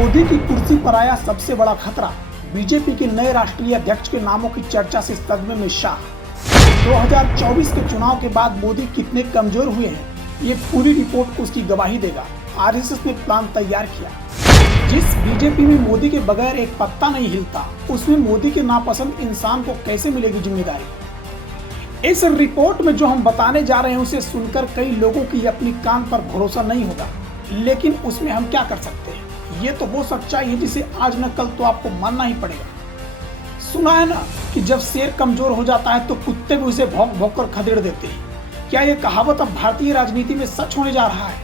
मोदी की कुर्सी पर आया सबसे बड़ा खतरा। बीजेपी के नए राष्ट्रीय अध्यक्ष के नामों की चर्चा से सदमे में शाह। 2024 के चुनाव के बाद मोदी कितने कमजोर हुए हैं, ये पूरी रिपोर्ट उसकी गवाही देगा। आरएसएस ने प्लान तैयार किया। जिस बीजेपी में मोदी के बगैर एक पत्ता नहीं हिलता, उसमें मोदी के नापसंद इंसान को कैसे मिलेगी जिम्मेदारी। इस रिपोर्ट में जो हम बताने जा रहे हैं उसे सुनकर कई लोगों की अपनी कान पर भरोसा नहीं होगा, लेकिन उसमें हम क्या कर सकते हैं। ये तो वो सच्चाई है जिसे आज न कल तो आपको मानना ही पड़ेगा। सुना है ना कि जब शेर कमजोर हो जाता है तो कुत्ते भी उसे भौंक भौंक कर खदेड़ देते हैं। क्या ये कहावत अब भारतीय राजनीति में सच होने जा रहा है?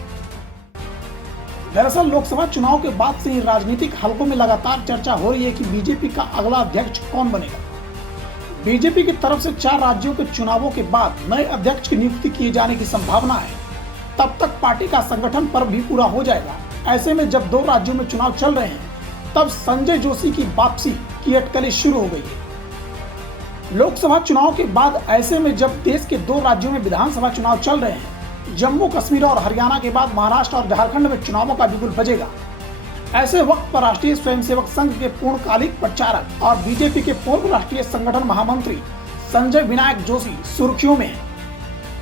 दरअसल लोकसभा चुनाव के बाद से ही राजनीतिक हलकों में लगातार चर्चा हो रही है कि बीजेपी का अगला अध्यक्ष कौन बनेगा। बीजेपी की तरफ से 4 राज्यों के चुनावों के बाद नए अध्यक्ष की नियुक्ति किए जाने की संभावना है। तब तक पार्टी का संगठन पर्व भी पूरा हो जाएगा। ऐसे में जब 2 राज्यों में चुनाव चल रहे हैं, तब संजय जोशी की वापसी की अटकलें शुरू हो गई है। लोकसभा चुनाव के बाद ऐसे में जब देश के 2 राज्यों में विधानसभा चुनाव चल रहे हैं, जम्मू कश्मीर और हरियाणा के बाद महाराष्ट्र और झारखंड में चुनावों का बिगुल बजेगा। ऐसे वक्त पर राष्ट्रीय स्वयंसेवक संघ के पूर्णकालिक प्रचारक और बीजेपी के पूर्व राष्ट्रीय संगठन महामंत्री संजय विनायक जोशी सुर्खियों में है।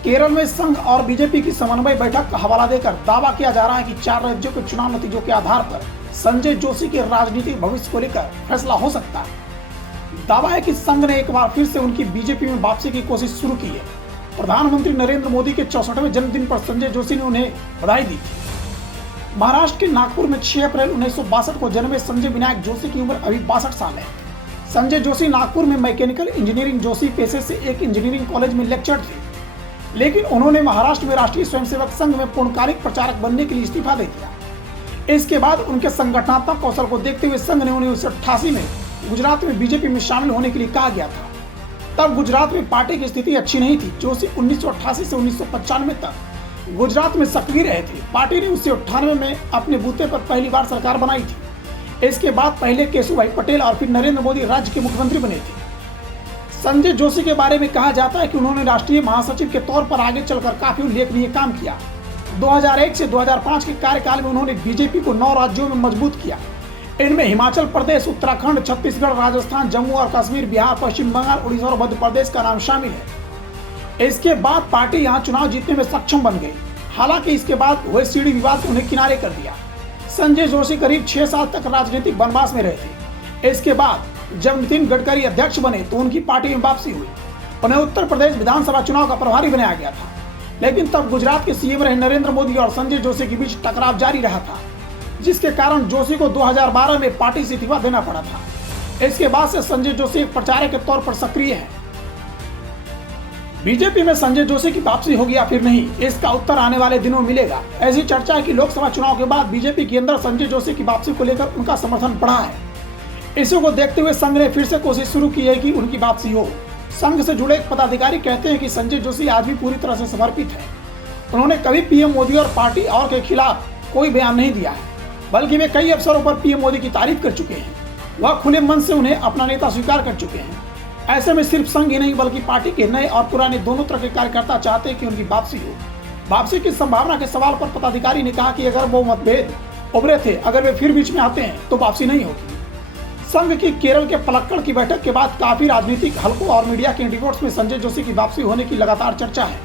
केरल में संघ और बीजेपी की समन्वय बैठक का हवाला देकर दावा किया जा रहा है कि 4 राज्यों के चुनाव नतीजों के आधार पर संजय जोशी के राजनीतिक भविष्य को लेकर फैसला हो सकता है। दावा है कि संघ ने एक बार फिर से उनकी बीजेपी में वापसी की कोशिश शुरू की है। प्रधानमंत्री नरेंद्र मोदी के 64वें जन्मदिन पर संजय जोशी ने उन्हें बधाई दी थी। महाराष्ट्र के नागपुर में 6 अप्रैल 1962 को जन्मे संजय विनायक जोशी की उम्र अभी 62 साल है। संजय जोशी नागपुर में मैकेनिकल इंजीनियरिंग जोशी पेशे से एक इंजीनियरिंग कॉलेज में लेक्चर थे, लेकिन उन्होंने महाराष्ट्र में राष्ट्रीय स्वयंसेवक संघ में पूर्णकालिक प्रचारक बनने के लिए इस्तीफा दे दिया। इसके बाद उनके संगठनात्मक कौशल को देखते हुए संघ ने उन्हें 1988 में गुजरात में बीजेपी में शामिल होने के लिए कहा गया था। तब गुजरात में पार्टी की स्थिति अच्छी नहीं थी। जोशी 1988 से 1995 तक गुजरात में सक्रिय रहे थे। पार्टी ने 1998 में अपने बूते पर पहली बार सरकार बनाई थी। इसके बाद पहले केशुभाई पटेल और फिर नरेंद्र मोदी राज्य के मुख्यमंत्री बने थे। संजय जोशी के बारे में कहा जाता है कि उन्होंने राष्ट्रीय महासचिव के तौर पर आगे चलकर काफी उल्लेखनीय काम किया। 2001 से 2005 के कार्यकाल में उन्होंने बीजेपी को 9 राज्यों में मजबूत किया। इनमें हिमाचल प्रदेश, उत्तराखंड, छत्तीसगढ़, राजस्थान, जम्मू और कश्मीर, बिहार, पश्चिम बंगाल, उड़ीसा और मध्य प्रदेश का नाम शामिल है। इसके बाद पार्टी यहाँ चुनाव जीतने में सक्षम बन गई। हालांकि इसके बाद हुए सीढ़ी विवाद को उन्हें किनारे कर दिया। संजय जोशी करीब 6 साल तक राजनीतिक वनवास में रहे थे। इसके बाद जब नितिन गडकरी अध्यक्ष बने तो उनकी पार्टी में वापसी हुई। उन्हें उत्तर प्रदेश विधानसभा चुनाव का प्रभारी बनाया गया था, लेकिन तब गुजरात के सीएम रहे नरेंद्र मोदी और संजय जोशी के बीच टकराव जारी रहा था, जिसके कारण जोशी को 2012 में पार्टी से इस्तीफा देना पड़ा था। इसके बाद से संजय जोशी एक प्रचारक के तौर पर सक्रिय है। बीजेपी में संजय जोशी की वापसी होगी या फिर नहीं, इसका उत्तर आने वाले दिनों में मिलेगा। ऐसी चर्चा है कि लोकसभा चुनाव के बाद बीजेपी के अंदर संजय जोशी की वापसी को लेकर उनका समर्थन बढ़ा है। इसी को देखते हुए संघ ने फिर से कोशिश शुरू की है कि उनकी वापसी हो। संघ से जुड़े एक पदाधिकारी कहते हैं कि संजय जोशी आज भी पूरी तरह से समर्पित है। उन्होंने कभी पीएम मोदी और पार्टी और के खिलाफ कोई बयान नहीं दिया है, बल्कि वे कई अवसरों पर पीएम मोदी की तारीफ कर चुके हैं। वह खुले मन से उन्हें अपना नेता स्वीकार कर चुके हैं। ऐसे में सिर्फ संघ ही नहीं बल्कि पार्टी के नए और पुराने दोनों तरह के कार्यकर्ता चाहते हैं कि उनकी वापसी हो। वापसी की संभावना के सवाल पर पदाधिकारी ने कहा कि अगर वो मतभेद उभरे थे, अगर वे फिर बीच में आते हैं तो वापसी नहीं होगी। संघ की केरल के पलक्कड़ की बैठक के बाद काफी राजनीतिक हलकों और मीडिया के रिपोर्ट्स में संजय जोशी की वापसी होने की लगातार चर्चा है,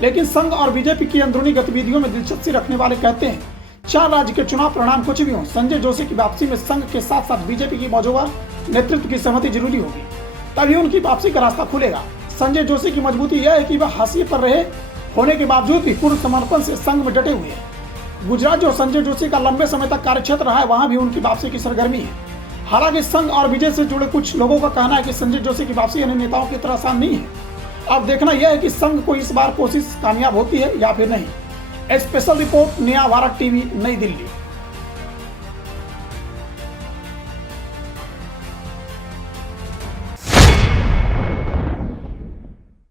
लेकिन संघ और बीजेपी की अंदरूनी गतिविधियों में दिलचस्पी रखने वाले कहते हैं 4 राज्य के चुनाव परिणाम कुछ भी हो, संजय जोशी की वापसी में संघ के साथ साथ बीजेपी की मौजूदा नेतृत्व की सहमति जरूरी होगी, तभी उनकी वापसी का रास्ता खुलेगा। संजय जोशी की मजबूती यह है कि वह हाशिए पर रहे होने के बावजूद भी पूर्ण समर्पण से संघ में डटे हुए हैं। गुजरात जो संजय जोशी का लंबे समय तक कार्यक्षेत्र रहा है, वहां भी उनकी वापसी की सरगर्मी है। हालांकि संघ और बीजेपी से जुड़े कुछ लोगों का कहना है कि संजय जोशी की वापसी अन्य नेताओं की तरह आसान नहीं है। अब देखना यह है कि संघ को इस बार कोशिश कामयाब होती है या फिर नहीं। स्पेशल रिपोर्ट, नया भारत टीवी, नई दिल्ली।